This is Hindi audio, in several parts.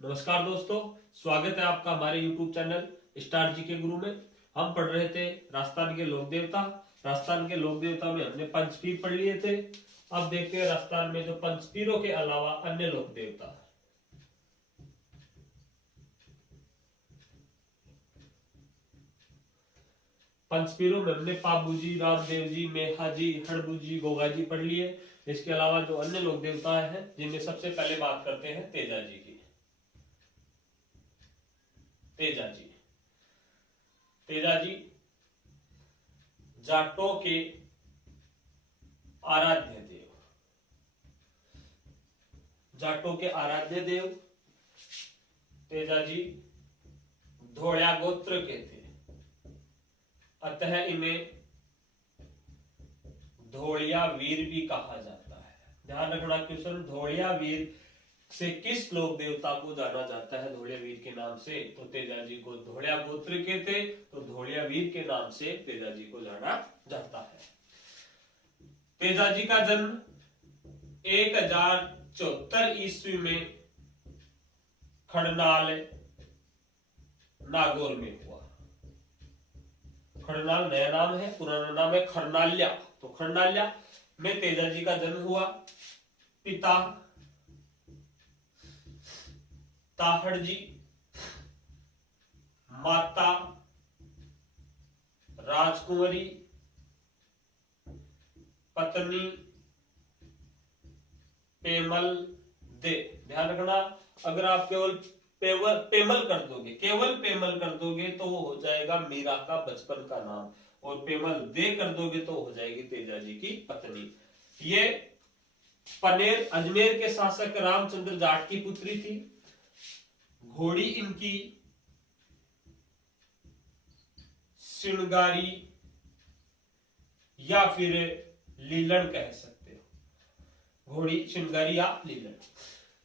नमस्कार दोस्तों, स्वागत है आपका हमारे YouTube चैनल स्टार जी के गुरु में। हम पढ़ रहे थे राजस्थान के लोक देवता। राजस्थान के लोक देवता में हमने पंचपीर पढ़ लिए थे। अब देखते हैं राजस्थान में जो पंचपीरों के अलावा अन्य लोक देवता। पंचपीरों में हमने पाबू जी, रामदेव जी, मेहा जी, हड़बू जी, गोगा जी पढ़ लिए। इसके अलावा जो अन्य लोक देवता हैं जिनमें सबसे पहले बात करते हैं तेजा जी की। तेजा जी तेजा जी जाटों के आराध्य देव। जाटों के आराध्य देव तेजा जी धोड़िया गोत्र के थे, अतः इन्हें धोड़िया वीर भी कहा जाता है। ध्यान रखना क्वेश्चन, धोड़िया वीर से किस लोक देवता को जाना जाता है धोड़िया वीर के नाम से? तो तेजा जी को धोड़िया गोत्र के थे, तो धोड़िया वीर के नाम से तेजा जी को जाना जाता है। तेजा जी का जन्म 1074 ईस्वी में खड़नाल नागौर में हुआ। खड़नाल नया नाम है, पुराना नाम है खरनाल्या। तो खरनाल्या में तेजा जी का जन्म हुआ। पिता ताहड़ जी, माता राजकुंवरी, पत्नी पेमल दे। ध्यान रखना, अगर आप केवल पेमल कर दोगे तो वो हो जाएगा मीरा का बचपन का नाम, और पेमल दे कर दोगे तो हो जाएगी तेजा जी की पत्नी। ये पनेर अजमेर के शासक रामचंद्र जाट की पुत्री थी। घोड़ी इनकी सिणगारी या फिर लीलन कह सकते हो, घोड़ी सिणगारी या लीलन।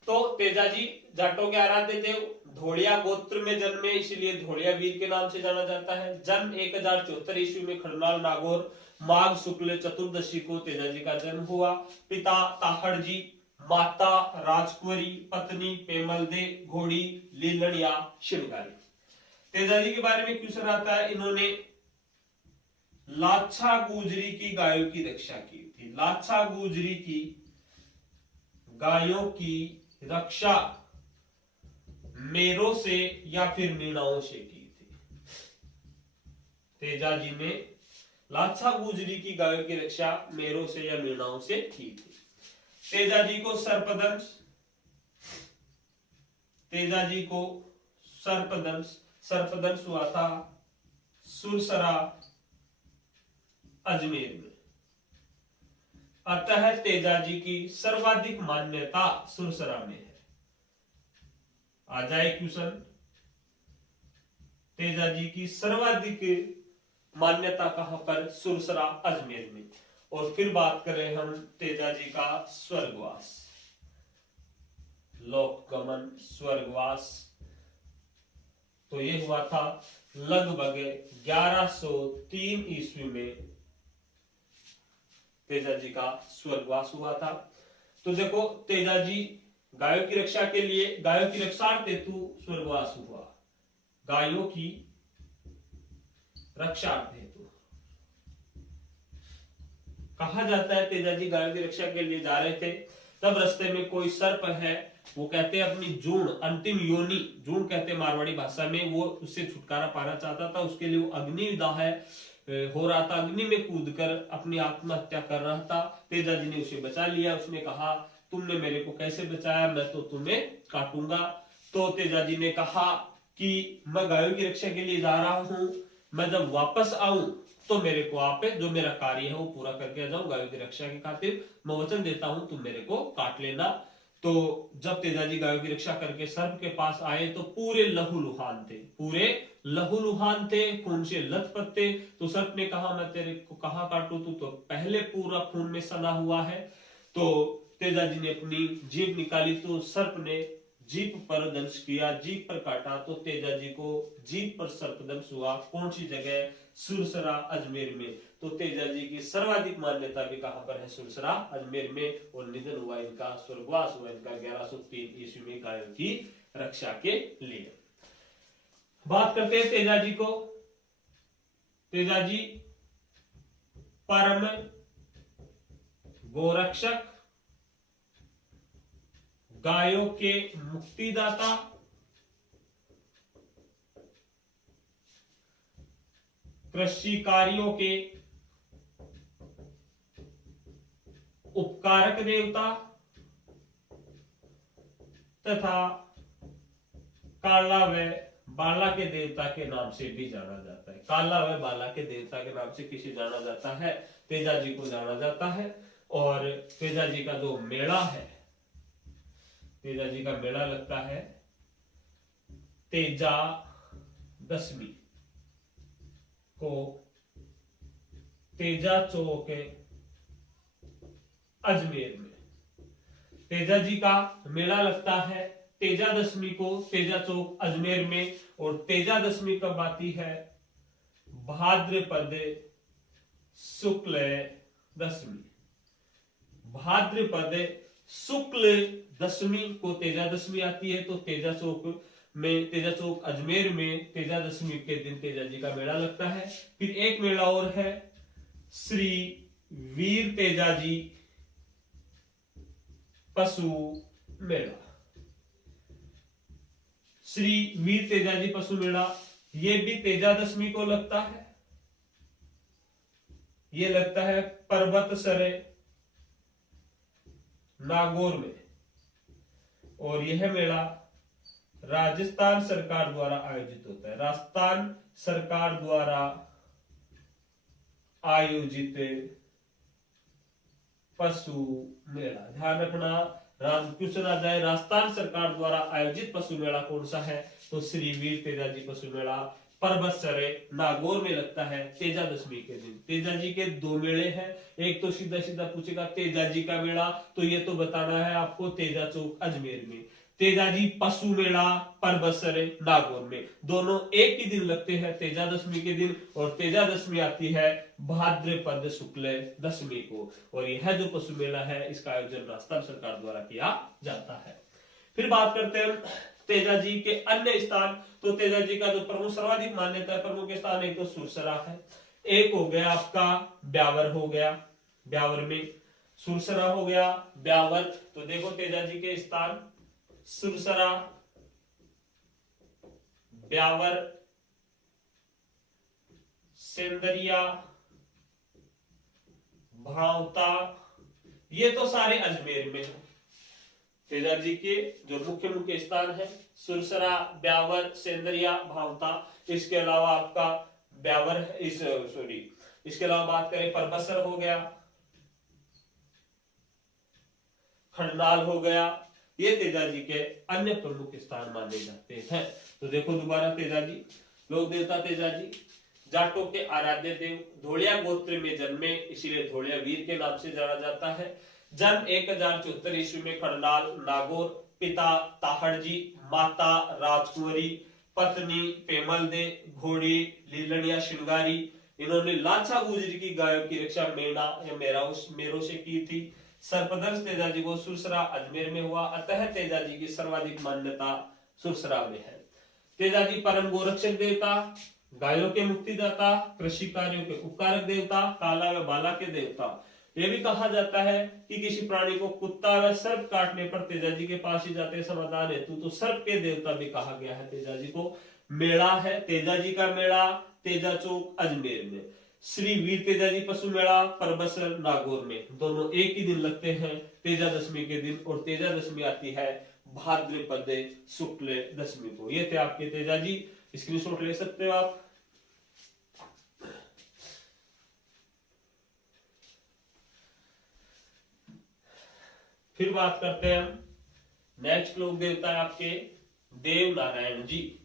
तो तेजा जी जाटों के आराध्य देव, धोड़िया गोत्र में जन्मे, इसलिए धोड़िया वीर के नाम से जाना जाता है। जन्म 1074 ईस्वी में खड़नाल नागौर माघ शुक्ल चतुर्दशी को तेजा जी का जन्म हुआ। पिता ताहड़ जी, माता राजकुंवरी, पत्नी पेमल दे, घोड़ी लीलन या शिणगारी। तेजा जी के बारे में क्वेश्चन आता है, इन्होंने लाछा गुजरी की गायों की रक्षा की थी। लाछा गुजरी की गायों की रक्षा मेरों से या फिर मीणाओं से की थी। तेजा जी ने लाछा गुजरी की गायों की रक्षा मेरों से या मीणाओं से की थी। तेजा जी को सर्पदंश हुआ था सुरसरा अजमेर में, अतः तेजा जी की सर्वाधिक मान्यता सुरसरा में है। आ जाए क्वेश्चन, तेजा जी की सर्वाधिक मान्यता कहां पर? सुरसरा अजमेर में। और फिर बात करें हम तेजा जी का स्वर्गवास, लोकगमन, स्वर्गवास, तो ये हुआ था लगभग 1103 ईस्वी में तेजा जी का स्वर्गवास हुआ था। तो देखो, तेजा जी गायों की रक्षा के लिए, गायों की रक्षार्थ हेतु स्वर्गवास हुआ। गायों की रक्षार्थ हेतु कहा जाता है तेजा जी गायों की रक्षा के लिए जा रहे थे, तब रास्ते में कोई सर्प है, वो कहते हैं अपनी जून, अंतिम योनि, जून कहते हैं मारवाड़ी भाषा में, वो उससे छुटकारा पाना चाहता था। उसके लिए वो अग्निविदा है हो रहा था, अग्नि में कूदकर अपनी आत्महत्या कर रहा था। तेजा जी ने उसे बचा लिया। उसने कहा, तुमने मेरे को कैसे बचाया, मैं तो तुम्हें काटूंगा। तो तेजा जी ने कहा कि मैं गायों की रक्षा के लिए जा रहा हूं, मैं जब वापस आऊं तो मेरे को आप जो मेरा कार्य है वो पूरा करके आ जाऊं गायों की रक्षा के खातिर, मैं वचन देता हूं, तुम मेरे को काट लेना। तो जब तेजा जी गायों की रक्षा करके सर्प के पास आए तो पूरे लहूलुहान थे, खून से लथपथ थे। तो सर्प ने कहा, मैं तेरे को कहां काटूं, तू तो पहले पूरा खून में सना हुआ है। तो तेजा जी ने अपनी जीभ निकाली, तो सर्प ने जीभ पर दंश किया, जीभ पर काटा, तो तेजा जी को जीभ पर सर्पदंश हुआ। कौन सी जगह? सुरसरा अजमेर में। तो तेजा जी की सर्वाधिक मान्यता भी कहां पर है? सुरसरा अजमेर में। और निधन हुआ इनका, स्वर्गवास हुआ इनका 1103 ईस्वी में गायों की रक्षा के लिए। बात करते हैं तेजाजी को। तेजाजी परम गोरक्षक, गायों के मुक्तिदाता, कृषि कार्यों के उपकारक देवता तथा काला व बाला के देवता के नाम से भी जाना जाता है। काला व बाला के देवता के नाम से किसे जाना जाता है? तेजाजी को जाना जाता है। और तेजाजी का जो मेला है, तेजाजी का मेला लगता है तेजा दशमी को तेजा चौक अजमेर में। तेजाजी का मेला लगता है तेजा दशमी को तेजा चौक अजमेर में। और तेजा दशमी कब आती है? भाद्रपद शुक्ल दशमी। भाद्रपद शुक्ल दशमी को तेजा दशमी आती है। तो तेजा चौक में, तेजा चौक अजमेर में तेजा दशमी के दिन तेजाजी का मेला लगता है। फिर एक मेला और है, श्री वीर तेजाजी पशु मेला। श्री वीर तेजाजी पशु मेला, ये भी तेजा दशमी को लगता है। ये लगता है पर्वत सरे नागौर में। और यह मेला राजस्थान सरकार द्वारा आयोजित होता है। राजस्थान सरकार द्वारा आयोजित पशु मेला। ध्यान रखना, क्वेश्चन आ जाए राजस्थान सरकार द्वारा आयोजित पशु मेला कौन सा है? तो श्री वीर तेजाजी पशु मेला पर्वत सरे नागौर में लगता है तेजा दशमी के दिन। तेजाजी के दो मेले हैं। एक तो सीधा सीधा पूछेगा तेजाजी का मेला, तो ये तो बताना है आपको तेजा चौक अजमेर में। तेजाजी पशु मेला पर्वत सरे नागौर में। दोनों एक ही दिन लगते हैं, तेजा दशमी के दिन। और तेजा दशमी आती है भाद्रपद शुक्ल दशमी को। और यह जो पशु मेला है, इसका आयोजन राजस्थान सरकार द्वारा किया जाता है। फिर बात करते हैं तेजाजी के अन्य स्थान। तो तेजाजी का जो प्रमुख सर्वाधिक मान्यता है, प्रमुख स्थान एक तो सुरसरा है, एक हो गया आपका ब्यावर हो गया, ब्यावर में सुरसरा हो गया, ब्यावर। तो देखो तेजाजी के स्थान सुरसरा, ब्यावर, सेंदरिया, भावता, ये तो सारे अजमेर में है। तेजाजी के जो मुख्य मुख्य स्थान है सुरसरा, ब्यावर, सेंदरिया, भावता। इसके अलावा आपका ब्यावर इसके अलावा बात करें परबसर हो गया, खंडाल हो गया। ये तेजाजी के अन्य प्रमुख स्थान माने जाते हैं। तो देखो दोबारा तेजाजी, लोक देवता तेजाजी जाटों के आराध्य देव, धोलिया गोत्र में जन्मे, इसीलिए धोलिया वीर के नाम से जाना जाता है। जन्म 1074 ईस्वी में खंडाल नागौर। पिता ताहड़जी, माता राजकुंवरी, पत्नी पेमल दे, घोड़ी लीलनिया श्रृंगारी। इन्होंने लाछा गुजरी की गायों की रक्षा मेना या मेरों से की थी। सर्पदंश तेजाजी को सुरसरा अजमेर में हुआ, अतः तेजाजी की सर्वाधिक मान्यता सुरसरा में है। तेजाजी परम गोरक्षक देवता, गायों के मुक्तिदाता, कृषि कार्यों के उपकारक देवता, काला व बाला के देवता। यह भी कहा जाता है कि किसी प्राणी को कुत्ता व सर्प काटने पर तेजाजी के पास ही जाते समाधान हेतु, तो सर्प के देवता भी कहा गया है तेजाजी को। मेला है तेजाजी का मेला तेजा चौक अजमेर में। श्री वीर तेजाजी पशु मेला परबसर नागौर में। दोनों एक ही दिन लगते हैं, तेजा दशमी के दिन। और तेजा दशमी आती है भाद्रपद शुक्ल दशमी को। ये थे आपके तेजाजी, स्क्रीनशॉट ले सकते हो आप। फिर बात करते हैं हम नेक्स्ट लोक देवता है आपके देव नारायण जी।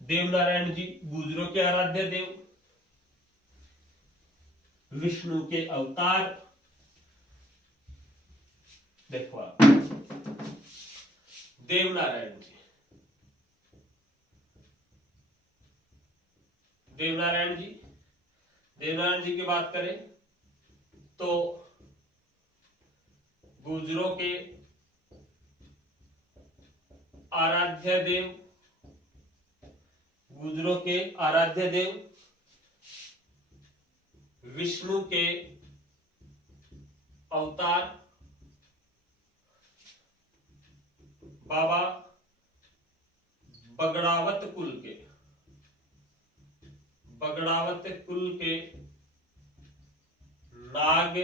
देव नारायण जी गुजरों के आराध्य देव, विष्णु के अवतार। देखो आप देव नारायण जी, देवनारायण जी, देवनारायण जी की बात करें तो गुर्जरों के आराध्य देव, गुर्जरों के आराध्य देव, विष्णु के अवतार बाबा बगड़ावत कुल के, बगड़ावत कुल के नाग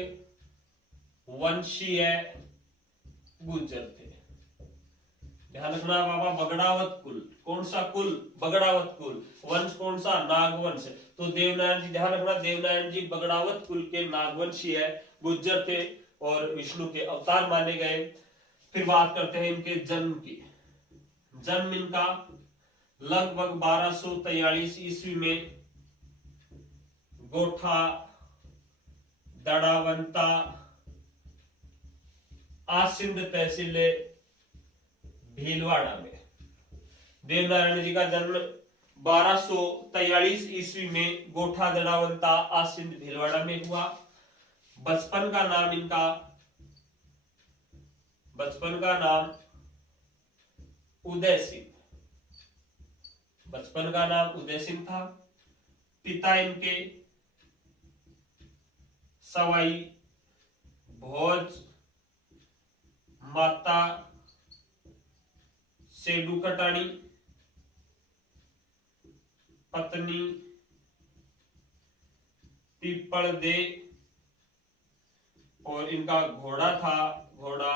वंशीय गुर्जर थे। ध्यान रखना, बाबा बगड़ावत कुल, कौन सा कुल? बगड़ावत कुल। वंश कौन सा? नागवंश। तो देवनारायण जी, ध्यान रखना, देवनारायण जी बगड़ावत कुल के नागवंशीय गुर्जर थे और विष्णु के अवतार माने गए। फिर बात करते हैं इनके जन्म की। जन्म इनका लगभग 1243 ईस्वी में गोठा दड़ावंता आसिंद तहसील भीलवाड़ा में। देवनारायण जी का जन्म 1243 ईस्वी में गोठा दड़ावंता आसिंद भीलवाड़ा में हुआ। बचपन का नाम इनका, बचपन का नाम उदय सिंह, बचपन का नाम उदय सिंह था। पिता इनके सवाई भोज, माता सेडू कटानी, पत्नी पीपल दे, और इनका घोड़ा था, घोड़ा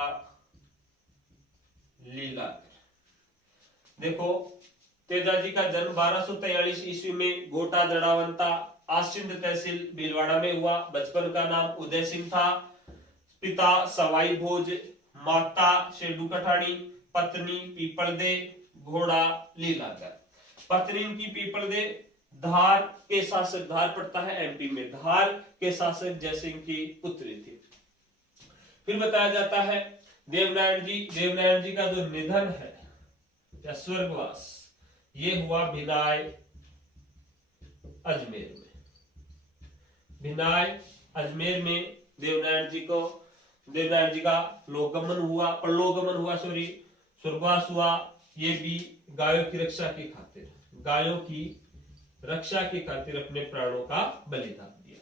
लीला। देखो, तेजा जी का जन्म 1243 ईस्वी में गोटा दड़ावंता आसिंद तहसील भीलवाड़ा में हुआ। बचपन का नाम उदय सिंह था। पिता सवाई भोज, माता शेडू कठानी, पत्नी पीपल दे, घोड़ा लीलागर। पत्नी इनकी पीपल दे धार के शासक, धार पड़ता है एमपी में, धार के शासक जयसिंह की पुत्री थी। फिर बताया जाता है देवनारायण जी का जो निधन है या स्वर्गवास, ये हुआ भिनाय अजमेर में। भिनाय अजमेर में देवनारायण जी का लोकगमन हुआ, परलोकगमन हुआ, स्वर्गवास हुआ। ये भी गायों की रक्षा की खातिर, गायों की रक्षा की खातिर अपने प्राणों का बलिदान दिया।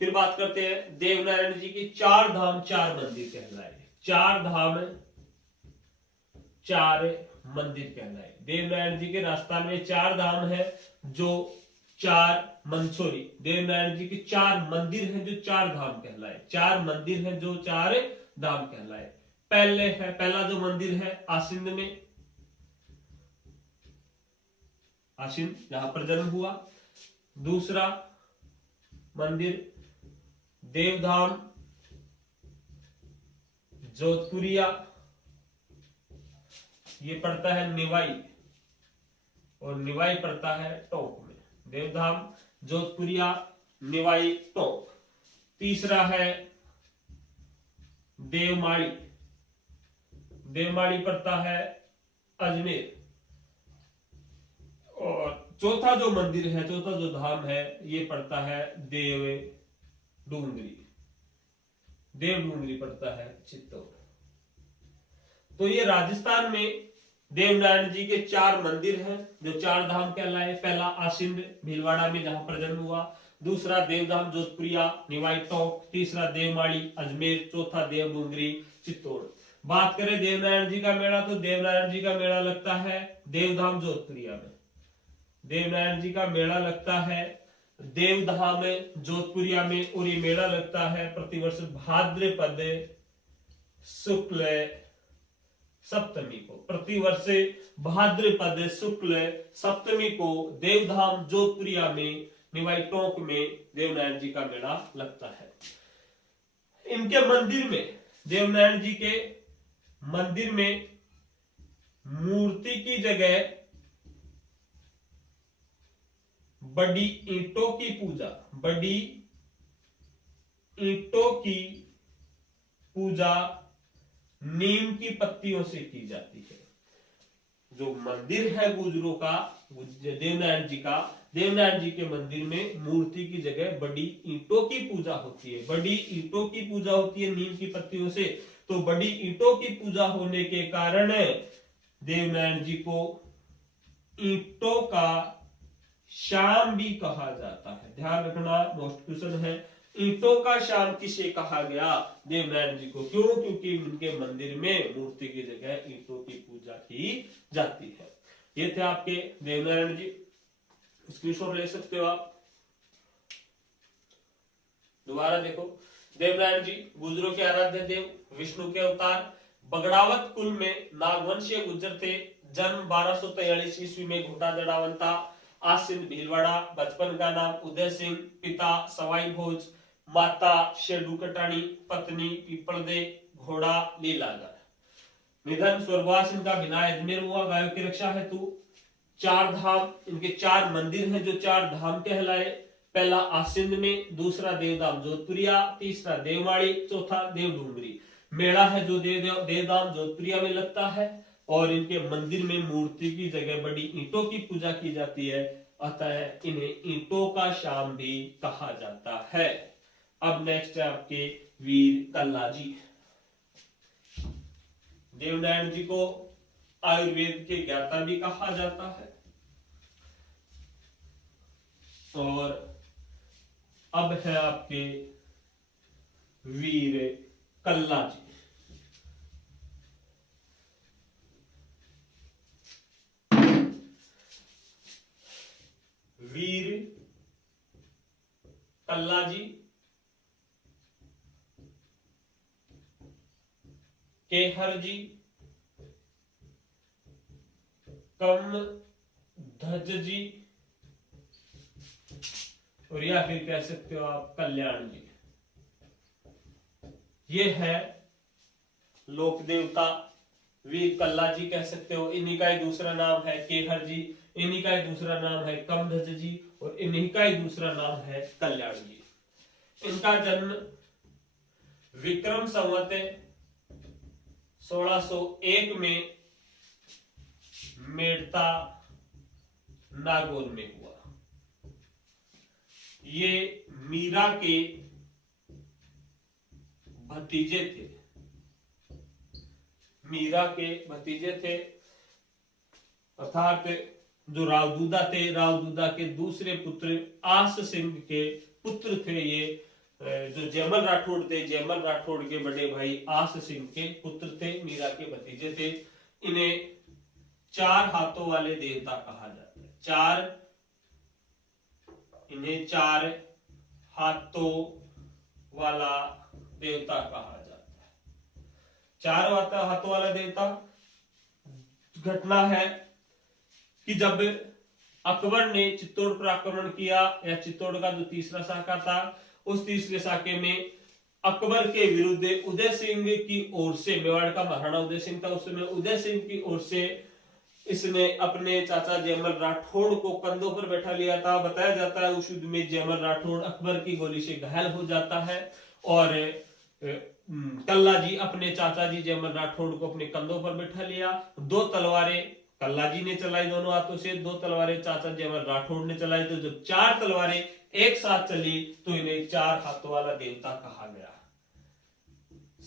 फिर बात करते हैं देवनारायण जी की 4 धाम 4 मंदिर कहलाए। 4 धाम 4 मंदिर कहलाए। देवनारायण जी के राजस्थान में 4 धाम है जो 4 मंसूरी, देवनारायण जी के 4 मंदिर हैं जो 4 धाम कहलाए। 4 मंदिर हैं जो 4 धाम कहलाए। पहला जो मंदिर है आसिंद में, आसिंद जहां पर जन्म हुआ। दूसरा मंदिर देवधाम जोधपुरिया, ये पड़ता है निवाई, और निवाई पड़ता है टोंक में। देवधाम जोधपुरिया, निवाई, टोंक। तीसरा है देवमाड़ी, देवमाड़ी पड़ता है अजमेर। और चौथा जो मंदिर है, चौथा जो धाम है, ये पड़ता है देव डूंगरी पड़ता है चित्तौड़। तो ये राजस्थान में देवनारायण जी के 4 मंदिर हैं जो 4 धाम कहलाए। पहला आसिंद भीलवाड़ा में जहां पर जन्म हुआ। दूसरा देवधाम जोधपुरिया, निवाई, टोंक। तीसरा देवमाड़ी अजमेर। चौथा देव डूंगरी चित्तौड़। बात करें देवनारायण जी का मेला, तो देवनारायण जी का मेला लगता है देवधाम जोधपुरिया में। देवनारायण जी का मेला लगता है देवधाम जोधपुरिया में, और ये मेला लगता है प्रतिवर्ष भाद्रपद शुक्ल सप्तमी को। प्रतिवर्ष भाद्रपद शुक्ल सप्तमी को देवधाम जोधपुरिया में, निवाई, टोंक में देवनारायण जी का मेला लगता है। इनके मंदिर में, देवनारायण जी के मंदिर में मूर्ति की जगह बड़ी ईंटों की पूजा, बड़ी ईंटों की पूजा नीम की पत्तियों से की जाती है। जो मंदिर है गुर्जरों का, देवनारायण जी का, देवनारायण जी के मंदिर में मूर्ति की जगह बड़ी ईंटों की पूजा होती है। बड़ी ईंटों की पूजा होती है नीम की पत्तियों से। तो बड़ी ईंटों की पूजा होने के कारण देवनारायण जी को ईंटों का श्याम भी कहा जाता है। ध्यान रखना, मोस्ट क्वेश्चन है, ईंटों का श्याम किसे कहा गया? देवनारायण जी को। क्यों? क्योंकि उनके मंदिर में मूर्ति की जगह ईंटों की पूजा की जाती है। ये थे आपके देवनारायण जी, स्क्रीनशॉट ले सकते हो आप। दोबारा देखो, देवनारायण जी गुजरों के आराध्य देव, विष्णु के अवतार, बगड़ावत कुल में नागवंशीय गुजर थे। जन्म 1243 ईस्वी में घोटा दड़ावंता, आसिंद भीलवाड़ा, बचपन का नाम उदय सिंह, पिता सवाई भोज, माता शेडू कटानी, पत्नी पीपलदे घोड़ा लीलागर। निधन स्वर्गवास इनका बिना अजमेर हुआ, गायों की रक्षा हेतु। चार धाम, इनके चार मंदिर हैं जो चार धाम कहलाए। पहला आसिंद में, दूसरा देवधाम जोधपुरिया, तीसरा देवमाड़ी, चौथा देवडूंगरी। मेला है जो देवधाम जोधपुरिया में लगता है, और इनके मंदिर में मूर्ति की जगह बड़ी ईंटों की पूजा की जाती है, अतः इन्हें ईंटों का श्याम भी कहा जाता है। अब नेक्स्ट है आपके वीर कल्ला जी। देवनारायण जी को आयुर्वेद के ज्ञाता भी कहा जाता है। और अब है आपके वीर कल्ला जी। वीर कल्ला जी केहर जी, कम धज जी, और या फिर कह सकते हो आप कल्याण जी। ये है लोक देवता वीर कल्ला जी कह सकते हो। इन्हीं का ही दूसरा नाम है केहर जी, इन्हीं का ही दूसरा नाम है कमधज जी, और इन्हीं का ही दूसरा नाम है कल्याण जी। इनका जन्म विक्रम संवत 1601 में मेड़ता नागौर में हुआ। ये मीरा के भतीजे थे, मीरा के भतीजे थे, अर्थात जो रावदूदा थे, रावदूदा के दूसरे पुत्र आस सिंह के पुत्र थे। ये जो जयमल राठौड़ थे, जयमल राठौड़ के बड़े भाई आस सिंह के पुत्र थे, मीरा के भतीजे थे। इन्हें चार हाथों वाले देवता कहा जाता है। इन्हें चार हाथों वाला देवता कहा जाता है। चार हाथों वाला देवता, घटना है कि जब अकबर ने चित्तौड़ पर आक्रमण किया, या चित्तौड़ का जो तीसरा शाखा था, उस तीसरे शाखे में अकबर के विरुद्ध उदय सिंह की ओर से, मेवाड़ का महाराणा उदय सिंह था उस समय, उदय सिंह की ओर से इसने अपने चाचा जयमल राठौड़ को कंधों पर बैठा लिया था। बताया जाता है उस युद्ध में जयमल राठौड़ अकबर की गोली से घायल हो जाता है, और कल्ला जी अपने चाचा जी जयमल राठौड़ को अपने कंधों पर बैठा लिया। दो तलवारें कल्ला जी ने चलाई दोनों हाथों से, दो तलवारें चाचा जयमल राठौड़ ने चलाई। तो जब चार तलवारें एक साथ चली तो इन्हें चार हाथों वाला देवता कहा गया।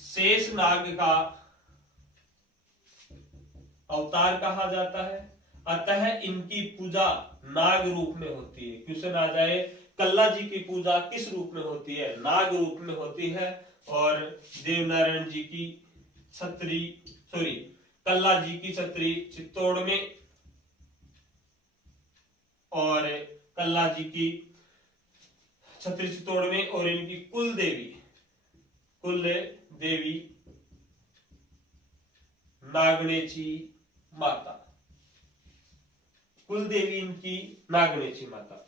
शेष नाग का अवतार कहा जाता है, अतः इनकी पूजा नाग रूप में होती है। क्वेश्चन आ जाए कल्ला जी की पूजा किस रूप में होती है? नाग रूप में होती है। और देवनारायण जी की छतरी, कल्ला जी की छतरी चित्तौड़ में, और कल्ला जी की छतरी चित्तौड़ में, और इनकी कुल देवी नागणेची माता, कुल देवी इनकी नागणेची माता।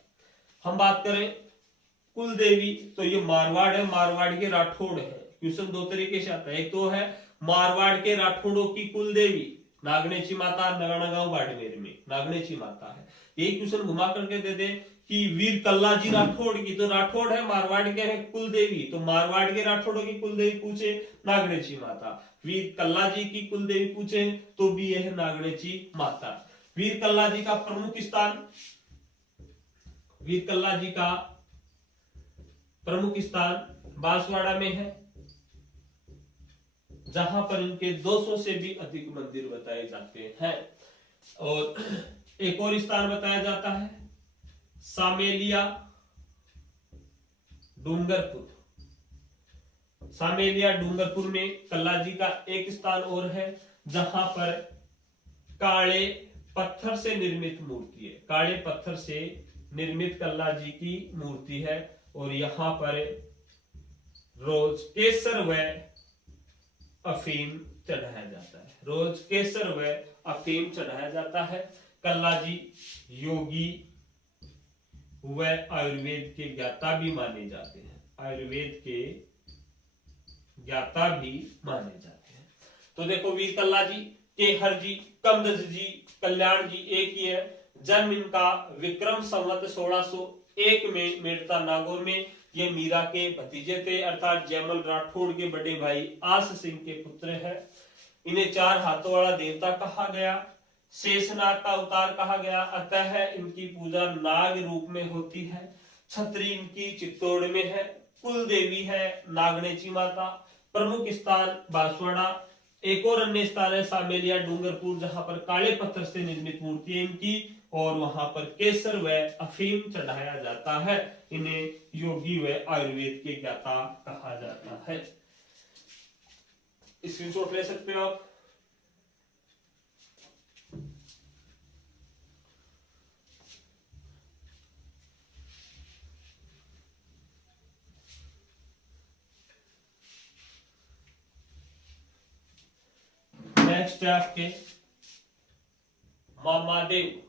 हम बात करें कुल देवी, तो ये मारवाड़ है, मारवाड़ के राठौड़ है। क्वेश्चन दो तरीके से आता है, एक तो है मारवाड़ के राठौड़ों की कुल देवी नागणेची माता, नगाना बाड़मेर में नागणेची माता है। यही क्वेश्चन घुमा करके दे दे कि वीर कल्ला जी राठौड़ की, तो राठौड़ है, मारवाड़ के है कुल देवी, तो मारवाड़ के राठौड़ों की कुल देवी पूछे नागणेची माता। वीर कल्ला जी की कुल देवी पूछे तो भी यह नागणेची माता। वीर कल्ला जी का प्रमुख स्थान, वीर कल्ला जी का प्रमुख स्थान बांसवाड़ा में है, जहां पर इनके 200 से भी अधिक मंदिर बताए जाते हैं। और एक और स्थान बताया जाता है सामेलिया डूंगरपुर। सामेलिया डूंगरपुर में कल्ला जी का एक स्थान और है जहां पर काले पत्थर से निर्मित मूर्ति है, काले पत्थर से निर्मित कल्ला जी की मूर्ति है। और यहां पर रोज केसर व अफीम चढ़ाया जाता है, रोज केसर व अफीम चढ़ाया जाता है। कल्ला जी योगी व आयुर्वेद के ज्ञाता भी माने जाते हैं, आयुर्वेद के ज्ञाता भी माने जाते हैं। तो देखो वीर कल्ला जी, केहर जी, कमदज जी, कल्याण जी एक ही है। जन्म इनका विक्रम संवत 1601 में मेड़ता नागौर में। ये मीरा के भतीजे थे अर्थात जयमल राठौड़ के बड़े भाई आस सिंह के पुत्र है। इन्हें 4 हाथों वाला देवता कहा गया, शेषनाग का अवतार कहा गया, अतः इनकी पूजा नाग रूप में होती है। छतरी इनकी चित्तौड़ में है, कुल देवी है नागनेची माता। प्रमुख स्थान बांसवाड़ा। एक और अन्य स्थान है सामेलिया डूंगरपुर जहां पर काले पत्थर से निर्मित मूर्ति है इनकी और वहां पर केसर व अफीम चढ़ाया जाता है। इन्हें योगी व आयुर्वेद के ज्ञाता कहा जाता है। स्क्रीनशॉट ले सकते हो आप। नेक्स्ट है आपके मामादेव।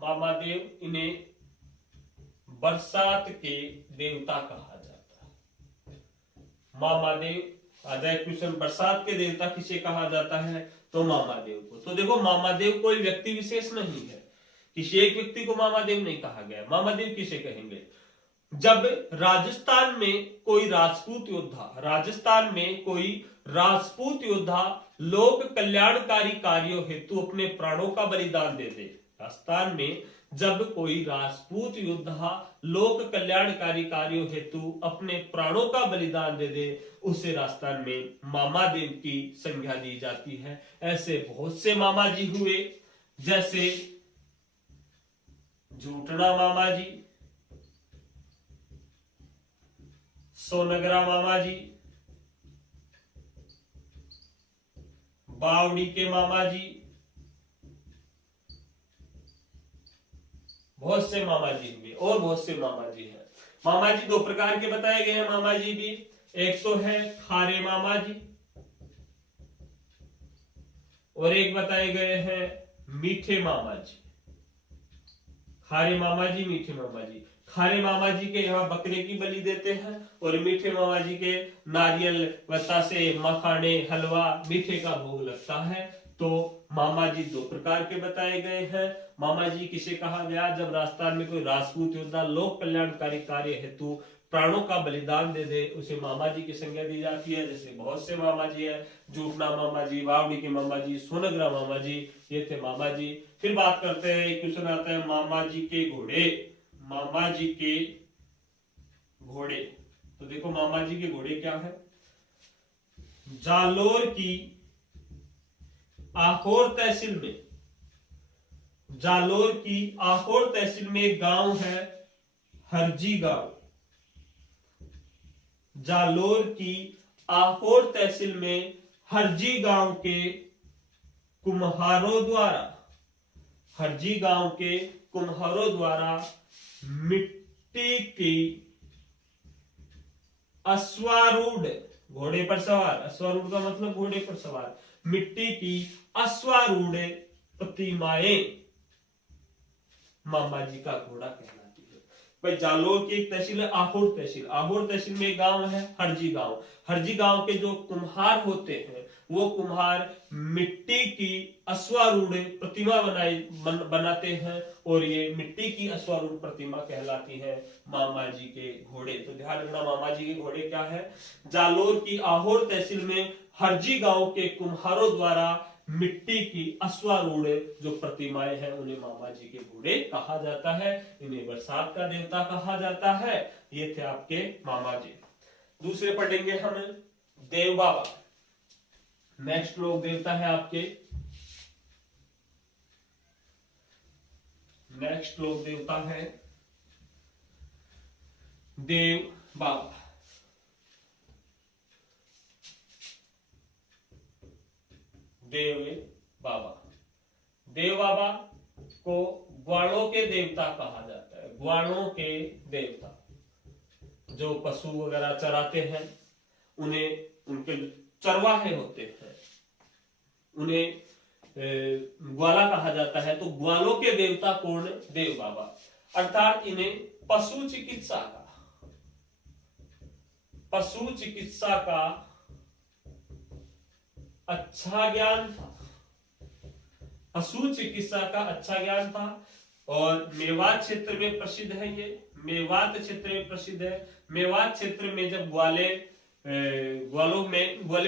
मामादेव इन्हें बरसात के देवता कहा जाता है। मामादेव आधा क्वेश्चन, बरसात के देवता किसे कहा जाता है? तो मामादेव को। तो देखो मामादेव कोई व्यक्ति विशेष नहीं है, किसी एक व्यक्ति को मामादेव नहीं कहा गया। मामादेव किसे कहेंगे? जब राजस्थान में कोई राजपूत योद्धा, राजस्थान में कोई राजपूत योद्धा लोक कल्याणकारी कार्यों हेतु अपने प्राणों का बलिदान दे दे, राजस्थान में जब कोई राजपूत योद्धा लोक कल्याणकारी कार्यों हेतु अपने प्राणों का बलिदान दे दे, उसे राजस्थान में मामादेव की संज्ञा दी जाती है। ऐसे बहुत से मामा जी हुए, जैसे झूठना मामा जी, सोनगरा मामा जी, बावड़ी के मामा जी, बहुत से मामा जी हुए और बहुत से मामा जी हैं। मामा जी 2 प्रकार के बताए गए हैं मामा जी भी। एक तो है खारे मामा जी और एक बताए गए हैं मीठे मामा जी। खारे मामा जी, मीठे मामा जी। खारे मामा जी के यहाँ बकरे की बलि देते हैं और मीठे मामा जी के नारियल बतासे, मखाने, हलवा, मीठे का भोग लगता है। तो मामा जी 2 प्रकार के बताए गए हैं। मामा जी किसे कहा गया? जब राजस्थान में कोई राजपूत योद्धा लोक कल्याणकारी कार्य हेतु प्राणों का बलिदान दे दे, उसे मामा जी की संज्ञा दी जाती है। जैसे बहुत से मामा जी है, झूठना मामा जी, बावड़ी के मामा जी, सोनगरा मामा जी, ये थे मामा जी। फिर बात करते हैं, एक क्वेश्चन आता है मामा जी के घोड़े। मामा जी के घोड़े, तो देखो मामा जी के घोड़े क्या है? जालोर की आहोर तहसील में, जालोर की आहोर तहसील में एक गांव है हरजी गांव। जालोर की आहोर तहसील में हरजी गांव के कुम्हारों द्वारा, हरजी गांव के कुम्हारों द्वारा मिट्टी की अश्वारूढ़, घोड़े पर सवार, अश्वारूढ़ का मतलब घोड़े पर सवार, मिट्टी की अश्वारूढ़ प्रतिमाएं मामा जी का घोड़ा कहलाती है। भाई जालोर की एक तहसील है आहोर तहसील, आहोर तहसील में एक गांव है हरजी गांव। हरजी गांव के जो कुम्हार होते हैं वो कुम्हार मिट्टी की अश्वारूढ़ प्रतिमा बनाते हैं और ये मिट्टी की अश्वारूढ़ प्रतिमा कहलाती है मामा जी के घोड़े। तो ध्यान रखना मामा जी के घोड़े क्या है? जालोर की आहोर तहसील में हरजी गांव के कुम्हारों द्वारा मिट्टी की अश्वारूढ़ जो प्रतिमाएं हैं उन्हें मामा जी के घोड़े कहा जाता है। इन्हें बरसात का देवता कहा जाता है। ये थे आपके मामा जी। दूसरे पढ़ेंगे हम देव बाबा। नेक्स्ट लोक देवता है आपके, नेक्स्ट लोक देवता है देव बाबा। देव बाबा, देव बाबा को ग्वालों के देवता कहा जाता है। ग्वालों के देवता, जो पशु वगैरह चराते हैं उन्हें, उनके चरवाहे होते हैं उन्हें ग्वाला कहा जाता है। तो ग्वालों के देवता कौन? देव बाबा। अर्थात इन्हें पशु चिकित्सा का अच्छा ज्ञान था। पशु चिकित्सा का अच्छा ज्ञान था और मेवात क्षेत्र में प्रसिद्ध है। ये मेवात क्षेत्र में प्रसिद्ध है। मेवात क्षेत्र में जब ग्वाले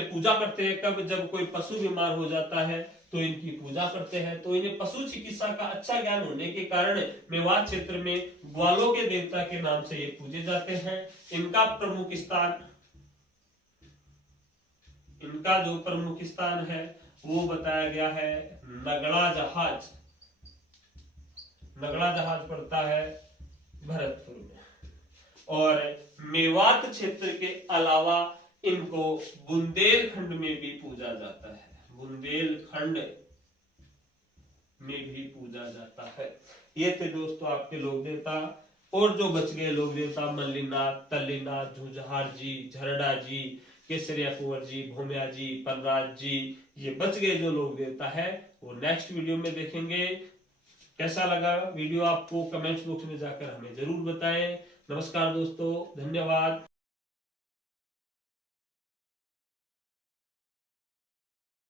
पूजा करते हैं, कब जब कोई पशु बीमार हो जाता है तो इनकी पूजा करते हैं। तो इन्हें पशु चिकित्सा का अच्छा ज्ञान होने के कारण मेवात क्षेत्र में ग्वालों के देवता के नाम से ये पूजे जाते हैं। इनका जो प्रमुख स्थान है वो बताया गया है नगड़ा जहाज। नगड़ा जहाज पड़ता है भरतपुर में। और मेवात क्षेत्र के अलावा इनको बुंदेलखंड में भी पूजा जाता है। बुंदेलखंड में भी पूजा जाता है। ये थे दोस्तों आपके लोक देवता। और जो बच गए लोक देवता, मल्लीनाथ, तल्लीनाथ, झुंझार जी, झरडा जी, केसरिया कुंवर जी, भूमिया जी, पलराज जी, ये बच गए जो लोक देवता है वो नेक्स्ट वीडियो में देखेंगे। कैसा लगा वीडियो आपको कमेंट्स बॉक्स में जाकर हमें जरूर बताएं। नमस्कार दोस्तों, धन्यवाद।